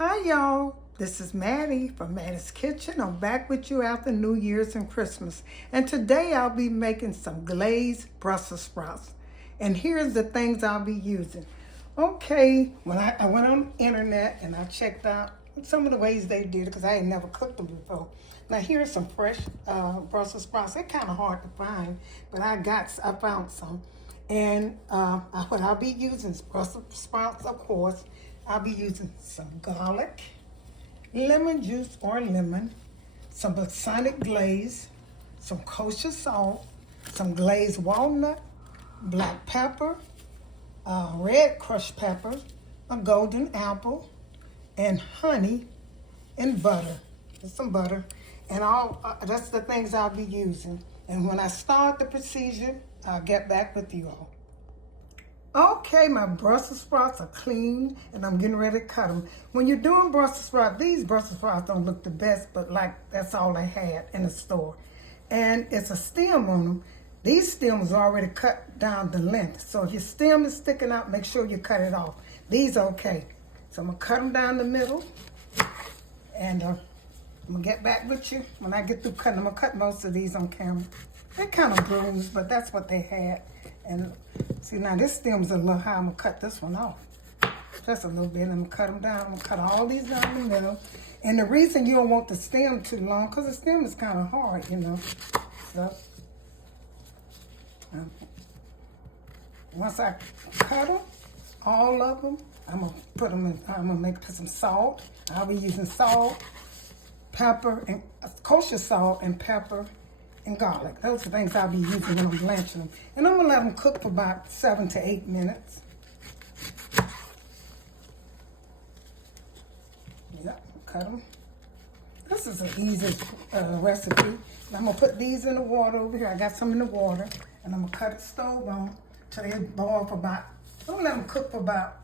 Hi y'all, this is Mattie from Mattie's Kitchen. I'm back with you after New Year's and Christmas. And today I'll be making some glazed Brussels sprouts. And here's the things I'll be using. Okay, when I went on the internet and I checked out some of the ways they did it because I ain't never cooked them before. Now here's some fresh Brussels sprouts. They're kind of hard to find, but I found some. And what I'll be using is Brussels sprouts, of course. I'll be using some garlic, lemon juice or lemon, some balsamic glaze, some kosher salt, some glazed walnut, black pepper, red crushed pepper, a golden apple, and honey and butter. Just some butter. And that's the things I'll be using. And when I start the procedure, I'll get back with you all. Okay, my Brussels sprouts are clean and I'm getting ready to cut them. When you're doing Brussels sprouts, these Brussels sprouts don't look the best, but like that's all they had in the store. And it's a stem on them. These stems are already cut down the length. So if your stem is sticking out, make sure you cut it off. These are okay. So I'm gonna cut them down the middle. And I'm gonna get back with you when I get through cutting. I'm gonna cut most of these on camera. They're kind of bruised, but that's what they had. And see, now this stem's a little high. I'm gonna cut this one off. Just a little bit. I'm gonna cut them down. I'm gonna cut all these down the middle. And the reason you don't want the stem too long, because the stem is kind of hard, you know. So, once I cut them, all of them, I'm gonna put them in, I'm gonna put some salt. I'll be using salt, pepper, and kosher salt and pepper and garlic. Those are things I'll be using when I'm blanching them. And I'm gonna let them cook for about 7 to 8 minutes. Yep, cut them. This is an easy recipe. And I'm gonna put these in the water over here. I got some in the water. And I'm gonna cut it stove on till they boil for about, I'm gonna let them cook for about,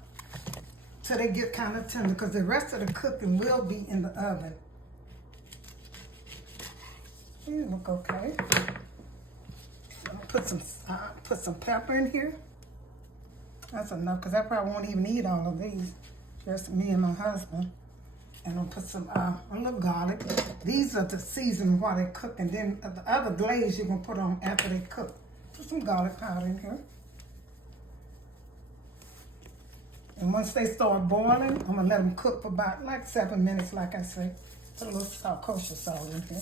till they get kind of tender, because the rest of the cooking will be in the oven. These look okay. I'm gonna put some pepper in here. That's enough, because I probably won't even eat all of these. Just me and my husband. And I'll put some a little garlic. These are to season while they cook, and then the other glaze you're gonna put on after they cook. Put some garlic powder in here. And once they start boiling, I'm gonna let them cook for about like 7 minutes, like I say. Put a little salt, kosher salt in here.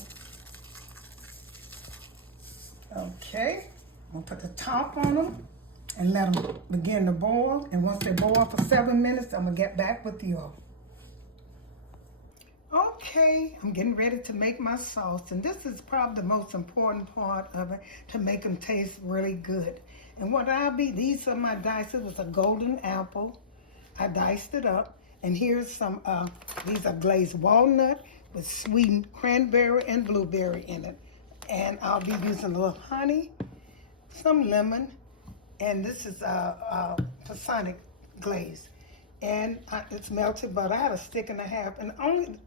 Okay, I'm gonna put the top on them and let them begin to boil. And once they boil for 7 minutes, I'm gonna get back with you all. Okay, I'm getting ready to make my sauce, and this is probably the most important part of it to make them taste really good. And what these are my dice. It was a golden apple. I diced it up, and here's some, these are glazed walnut with sweetened cranberry and blueberry in it. And I'll be using a little honey, some lemon, and this is balsamic glaze. And it's melted butter. I had a stick and a half, and only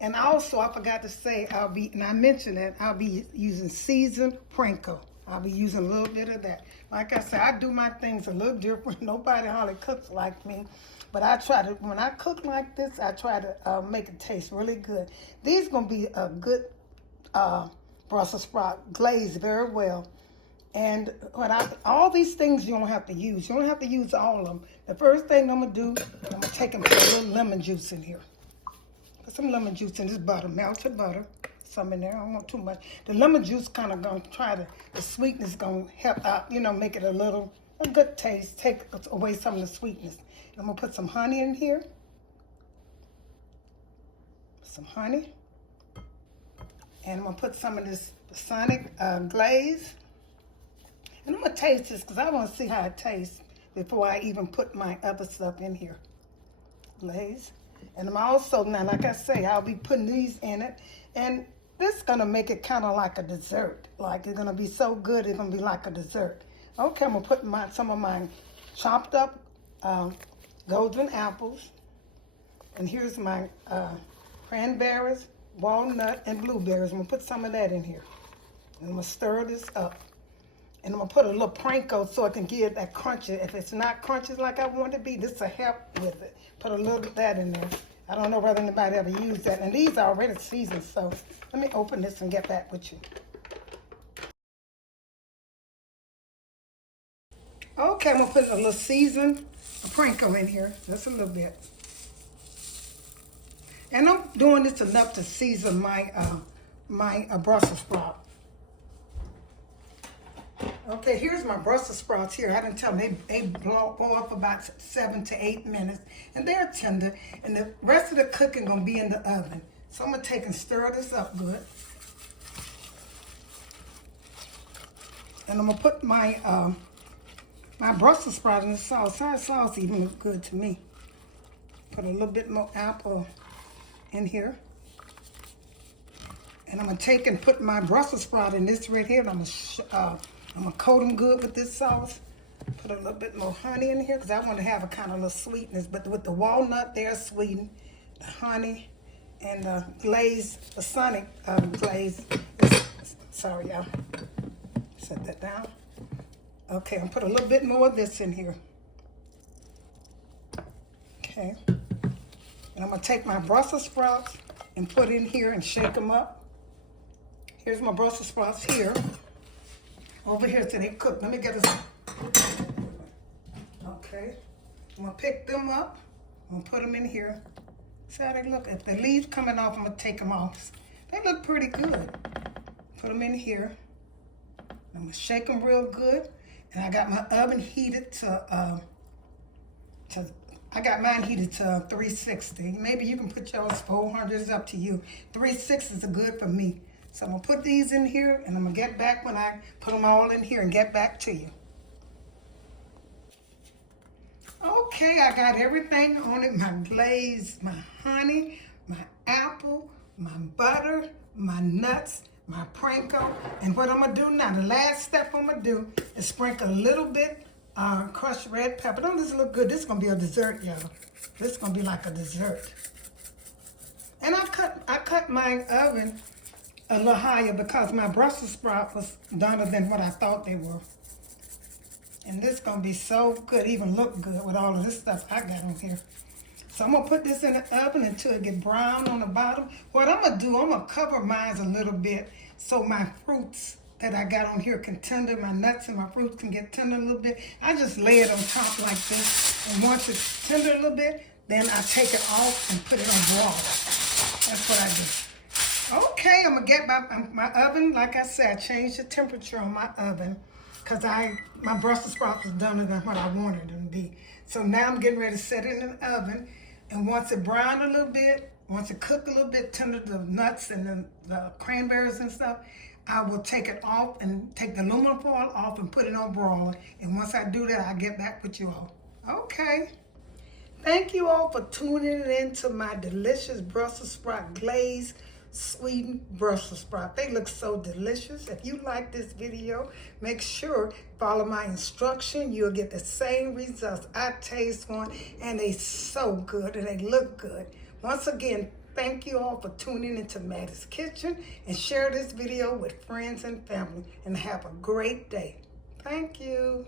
and also I forgot to say and I mentioned that I'll be using seasoned Panko. I'll be using a little bit of that. Like I said, I do my things a little different. Nobody hardly cooks like me, but I try to. When I cook like this, I try to make it taste really good. These gonna be a good Brussels sprout glazed very well. And all these things you don't have to use. You don't have to use all of them. The first thing I'm gonna do, I'm gonna take and put a little lemon juice in here. Put some lemon juice in this butter, melted butter. Some in there, I don't want too much. The lemon juice kind of gonna the sweetness gonna help out, make it a good taste, take away some of the sweetness. And I'm gonna put some honey in here. Some honey. And I'm gonna put some of this balsamic glaze. And I'm gonna taste this because I want to see how it tastes before I even put my other stuff in here. Glaze. And I'm also, now like I say, I'll be putting these in it. And this is gonna make it kind of like a dessert. Like it's gonna be so good, it's gonna be like a dessert. Okay, I'm gonna put some of my chopped up golden apples. And here's my cranberries, walnut, and blueberries. I'm gonna put some of that in here. And I'm gonna stir this up. And I'm gonna put a little Panko so it can give that crunchy. If it's not crunchy like I want it to be, this will help with it. Put a little of that in there. I don't know whether anybody ever used that. And these are already seasoned, so let me open this and get back with you. Okay, I'm gonna put a little seasoned Panko in here, just a little bit. And I'm doing this enough to season my Brussels sprout. Okay, here's my Brussels sprouts here. I didn't tell them they blow up about 7 to 8 minutes, and they're tender. And the rest of the cooking gonna be in the oven. So I'm gonna take and stir this up good. And I'm gonna put my my Brussels sprout in the sauce. Sour sauce even look good to me. Put a little bit more apple in here. And I'm gonna take and put my Brussels sprout in this right here. And I'm gonna coat them good with this sauce. Put a little bit more honey in here because I want to have a kind of little sweetness. But with the walnut, they're sweetened. The honey and the glazed balsamic glaze. Sorry, y'all. Set that down. Okay, I'm gonna put a little bit more of this in here. Okay. And I'm gonna take my Brussels sprouts and put in here and shake them up. Here's my Brussels sprouts here. Over here till they cook. Let me get this. Okay. I'm gonna pick them up. I'm gonna put them in here. See how they look? If the leaves coming off, I'm gonna take them off. They look pretty good. Put them in here. I'm gonna shake them real good. And I got my oven heated to I got mine heated to 360. Maybe you can put yours 400, it's up to you. 360 is good for me. So I'm gonna put these in here and I'm gonna get back when I put them all in here and get back to you. Okay, I got everything on it. My glaze, my honey, my apple, my butter, my nuts, my Panko. And what I'm gonna do now, the last step I'm gonna do is sprinkle a little bit crushed red pepper. Don't this look good? This is gonna be a dessert, y'all. This is gonna be like a dessert. And I cut my oven a little higher because my Brussels sprout was doner than what I thought they were. And this gonna be so good, even look good with all of this stuff I got on here. So I'm gonna put this in the oven until it get brown on the bottom. What I'm gonna do, I'm gonna cover mine a little bit so my fruits that I got on here can tender, my nuts and my fruits can get tender a little bit. I just lay it on top like this. And once it's tender a little bit, then I take it off and put it on broil. That's what I do. Okay, I'm gonna get my oven. Like I said, I changed the temperature on my oven because my Brussels sprouts was done than what I wanted them to be. So now I'm getting ready to set it in the oven. And once it browned a little bit, once it cooked a little bit, tender the nuts and the cranberries and stuff, I will take it off and take the aluminum foil off and put it on broil. And once I do that, I'll get back with you all. Okay. Thank you all for tuning in to my delicious Brussels sprout glazed sweetened Brussels sprout. They look so delicious. If you like this video, make sure follow my instruction. You'll get the same results. I taste one and they so good and they look good. Once again, thank you all for tuning into Mattie's Kitchen and share this video with friends and family and have a great day. Thank you.